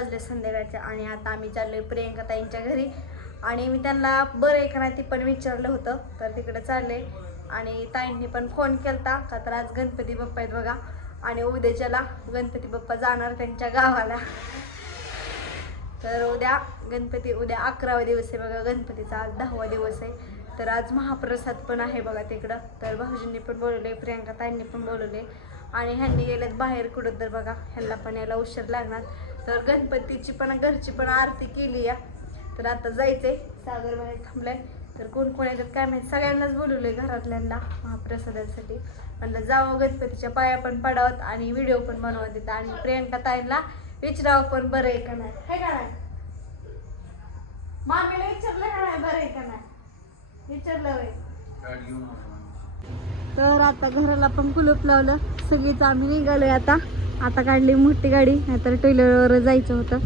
वाजले संध्याकाळच्या आणि आता आम्ही चाललोय प्रियंका ताईंच्या घरी. आणि मी त्यांना बरं आहे का नाही ते पण विचारलं होतं तर तिकडे चालले. आणि ताईंनी पण फोन केला का तर आज गणपती बाप्पा आहेत बघा. आणि उद्याच्याला गणपती बाप्पा जाणार त्यांच्या गावाला. तर उद्या गणपती उद्या अकरावा दिवस आहे बघा गणपतीचा आज दहावा दिवस आहे. तर आज महाप्रसाद पण आहे बघा तिकडं. तर भाऊजींनी पण बोलवले प्रियंका ताईंनी पण बोलवले आणि ह्यांनी गेलेत बाहेर कुठं तर बघा ह्यांना पण यायला उशीर लागणार. तर गणपतीची पण घरची पण आरती केली या. तर आता जायचंय. सागर बाहेर थांबलाय. तर कोण कोण येतात काय माहिती? सगळ्यांनाच बोलवलंय घरातल्यांना महाप्रसादासाठी. म्हणलं जावं गणपतीच्या पाया पण पडावत आणि व्हिडिओ पण बनवत येतात आणि प्रियंका ताईंना विचारावं पण बरं आहे का नाही? हे का नाही? मामीला विचारलं का नाही बरं आहे का नाही? विचारलं तर आता घराला पण कुलूप लावलं. सगळीच आम्ही निघालोय आता. आता काढली मोठी गाडी नाहीतर टेलरवर जायचं होतं.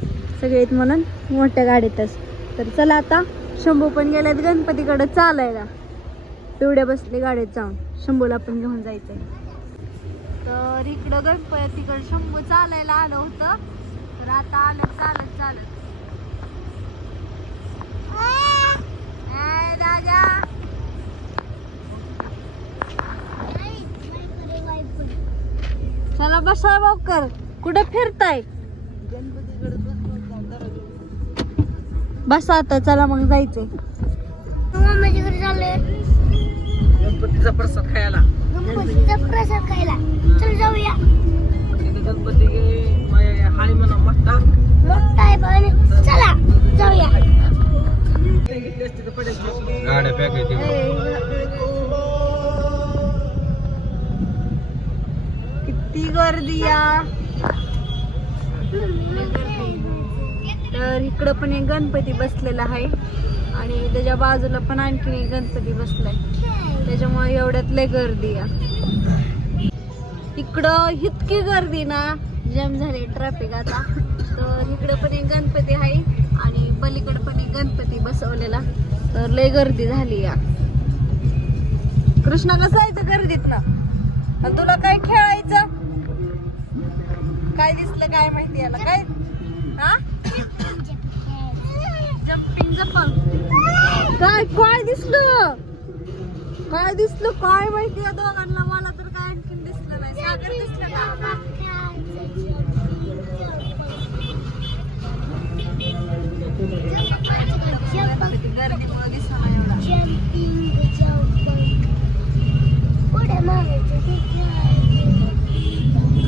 सगळेच म्हणून मोठ्या गाडीतच. तर चला आता शंभू पण गेल्यात गणपतीकडं चालायला. तेवढ्या बसली गाडीत जाऊन. शंभूला पण घेऊन जायचंय. तर इकडं गणपतीकडं शंभू चालायला आलं होतं. तर आता आलं चालत चालत. राजा चला बसा लवकर. कुठं फिरताय? बसा आता चला मग जायचंय. माझ्याकडे चाललोय गणपतीचा प्रसाद खायला. गणपतीचा प्रसाद खायला किती गर्दी या. तर इकडं पण एक गणपती बसलेला आहे. आणि त्याच्या बाजूला पण आणखीन एक गणपती बसलाय. त्याच्यामुळे एवढ्यात लय गर्दी या. इकडं इतकी गर्दी ना जम झाली ट्रॅफिक आता. तर इकडं पण एक गणपती आहे आणि पलीकडे पण एक गणपती बसवलेला. तर लय गर्दी झाली या. कृष्णा कसं जायचं गर्दीत ना तुला काय खेळायचं? काय दिसलं काय माहिती याला? काय? हा? जम्पिंग काय काय दिसलं? काय दिसलं? काय माहिती या दोघांना? मला तर काय आणखीन दिसलं नाही. सागर दिसलं का? गर्दीमुळे दिसला एवढा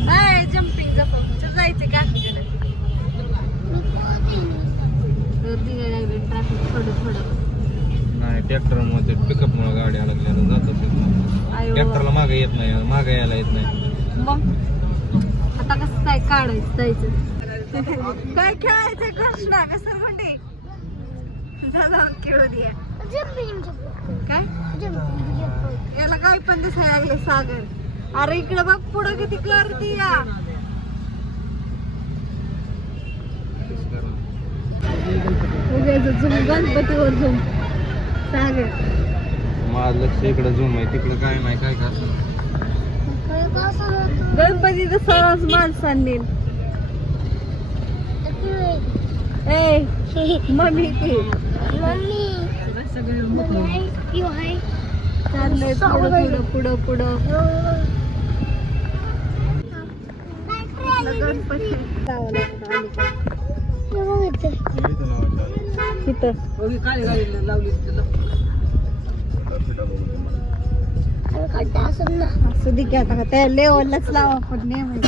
हाय जम्पिंग जपंग चल जायचं का गर्दी नाही लागली ट्रॅफिक थोडं थोडं नाही ट्रॅक्टरमध्ये पिकअप मुळे गाडी अडकल्यानं जातात आयो. ट्रॅक्टरला मागे येत नाही मागे यायला येत नाही. मग? आता कसं काय काढायचं जायचं? काय खेळायचं कृष्णा जा जाऊन खेळू काय? याला काय पण दिसायला लागले सागर. अरे इकडे बघ पुढं किती गर्दी या. गणपतीवर झुम सागर माझं लक्ष इकडे झूम आहे तिकडं काय नाही काय का? गणपतीचं सरस माणसांनी ए मम्मी चाललंय पुढं पुढं पुढं गणपती. लागतं. इथं. लावली असं दे की आता का त्या लेवललाच लावा नेहमी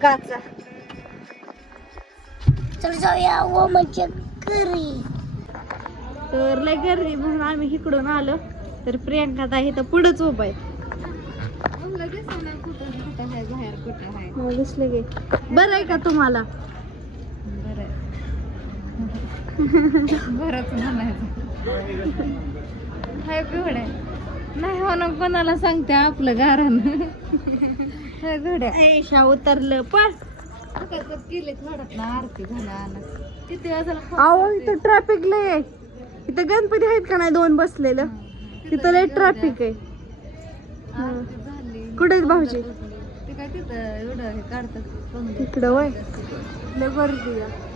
काचा जाऊया व म्हणजे घरी तर लय गर्दी म्हणून आम्ही इकडून आलो तर प्रियंका ताई तर पुढंच उभा आहे बरं आहे का तुम्हाला? बरंच म्हणायचं. हाय पिवड्या नाही म्हणून कोणाला सांगते आपलं गारण. हाय घड्या. ऐशा उतरलं पण गेले थोडं ना आरती झाला किती वाजला अहो इथं ट्रॅफिक लय आहे. इथं गणपती आहेत का नाही दोन बसलेलं? तिथं लय ट्रॅफिक आहे. कुठे आहेत भाऊजी? ते काय तिथं एवढं हे काढतात पंगत. इकडं वय लय गर्दी आहे.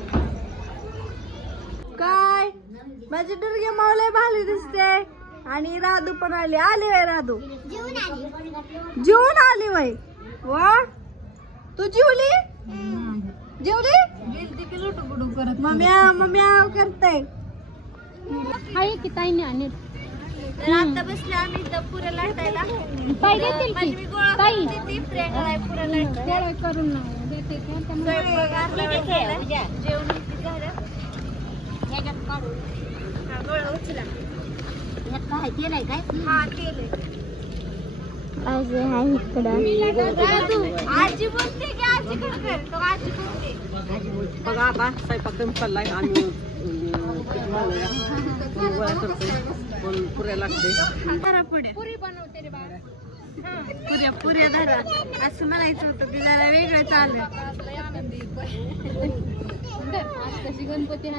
काय? माझी दुर्गे मावलय भाली दिसते. आणि राधू पण आली. आली वय राधू. जेवण आली जेवून आली वय वा. तू जेवली? जेवली? करत मम्या मम्या करताय आहे की ताईने आणि तर आता बसले आम्ही पुऱ्या लाटायला. माझी मी गोळा. करते आहे पुऱ्या लाटायला. करून झाला. जेवण किती झालं हा, गोळा उचला. यात काय केलंय काय? हा केलंय. अजून आहे इकडं. राधू, आजी बोलते की आजी कर तो आजी बोलते. बघा आता स्वयंपाक कमी चाललाय. आम्ही करते पुऱ्या लागते? पुरी बनवते रे बाळा. पुऱ्या पुऱ्या धरा. असं म्हणायचं होतं ते जरा वेगळं चाललं गणपती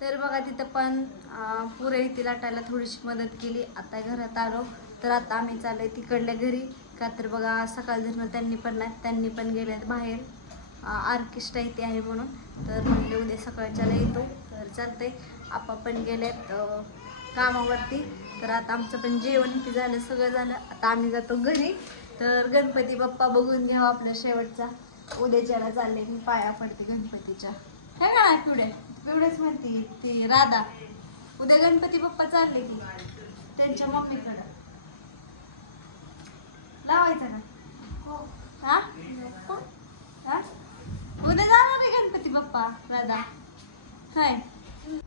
तर बघा तिथं पण पुरे इथे लाटायला थोडीशी मदत केली. आता घरात आलो. तर आता आम्ही चाललोय तिकडल्या घरी. का तर बघा सकाळ धरणं त्यांनी पण नाही त्यांनी पण गेल्यात बाहेर. आर्किस्टा इथे आहे म्हणून. तर म्हणले उद्या सकाळच्याला येतो. तर चालतंय. आपा पण गेलेत कामावरती. तर आता आमचं पण जेवण इथे झालं सगळं झालं. आता आम्ही जातो घरी. तर गणपती बाप्पा बघून घ्यावा हो आपल्या शेवटचा. उद्याच्याला चालले मी पाया पडते गणपतीच्या. हे का पुढे एवढंच म्हणते ती राधा. उद्या गणपती बाप्पा चालले की त्यांच्या मम्मीकडं. लावायचं का हो. हा? उद्या जाणार आहे गणपती बाप्पा राधा काय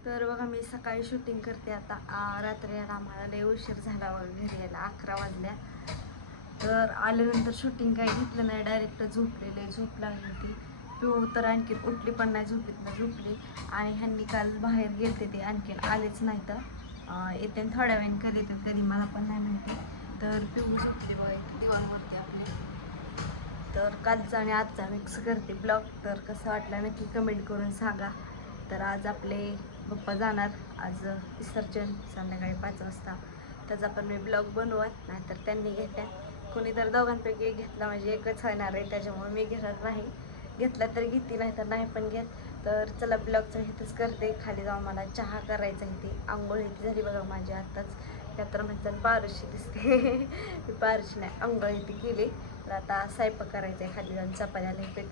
तर बघा मी सकाळी शूटिंग करते आता. रात्री आम्हाला लय उशीर झाला बघा घरी यायला. अकरा वाजल्या. तर आल्यानंतर शूटिंग काही घेतलं नाही. डायरेक्ट झोपलेले झोप लागली होती. पिऊ तर आणखी उठली पण नाही झोपलीत ना झोपली. आणि ह्यांनी काल बाहेर गेलते ते आणखीन आलेच नाही तर येते आणि थोड्या वेळाने कधी येते कधी मला पण नाही माहिती. तर पिऊ झोपली बघा इथे दिवाणवरती आपली. तर कालचा आणि आजचा मिक्स करते ब्लॉग तर कसं वाटलं नक्की कमेंट करून सांगा. तर आज आपले पप्पा जाणार. आज विसर्जन संध्याकाळी पाच वाजता. त्याचा पण मी ब्लॉग बनवत नाहीतर त्यांनी घेतल्या कोणी तर दोघांपैकी एक घेतला म्हणजे एकच होणार आहे त्याच्यामुळे मी घेणार नाही. घेतला तर घेते नाही तर नाही पण घेत. तर चला ब्लॉगचं इथंच करते. खाली जाऊन मला चहा करायचा इथे आंघोळ इथे झाली बघा माझी आत्ताच तर म्हणतात पारशी दिसते. पारशी नाही आंघोळ इथे केली तर आता स्वयंपाक करायचं आहे खाली जाऊन चपात्याला पेट